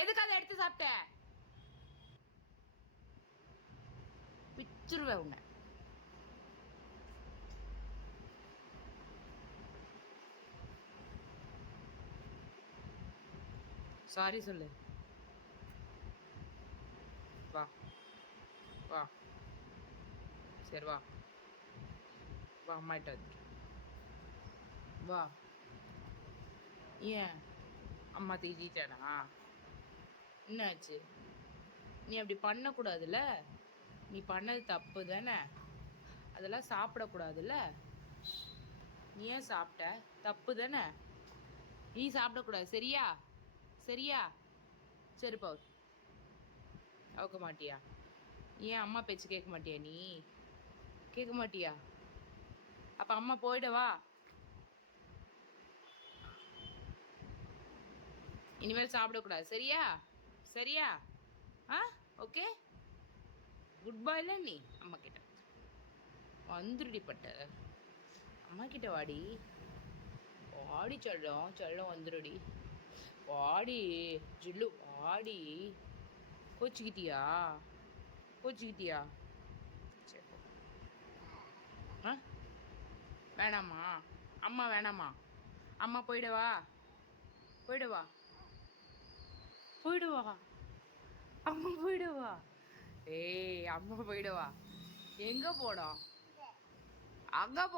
எதுக்கு அதை எடுத்து சாப்பிட்ட? பிச்சிருவேன் உன்னை. சாரி சொல்லு. வா வா, சரி வா வா, அம்மாட்ட வந்துட்டு வா. ஏன் அம்மா திட்டானா? என்னாச்சு? நீ அப்படி பண்ணக்கூடாதுல்ல. நீ பண்ணது தப்பு தானே. அதெல்லாம் சாப்பிடக்கூடாதுல்ல. நீ ஏன் சாப்பிட்ட? தப்பு தானே. நீ சாப்பிடக்கூடாது, சரியா? சரியா? சரி போ. அவுக்க மாட்டியா? ஏன் அம்மா பேச்சு கேட்க மாட்டியா? நீ கேட்க மாட்டியா? அப்ப அம்மா போயிடவா? இனிமேல் சாப்பிடக்கூடாது, சரியா? சரியா? ஆ, ஓகே. குட் பாய்ல நீ. அம்மா கிட்ட வந்துருடி பட்ட. அம்மா கிட்ட வாடி. வாடி செல்லம், செல்லம் வந்துருடி. வாடி ஜில்லு, வாடி. கோச்சிக்கிட்டியா? கோச்சிக்கிட்டியா? சரி. ஆ, வேணாமா? அம்மா வேணாமா? அம்மா போயிடவா? போயிடுவா? போயிடுவா? அம்மா போயிடுவா? ஏய், அம்மா போயிடுவா? எங்க போடும்? அங்க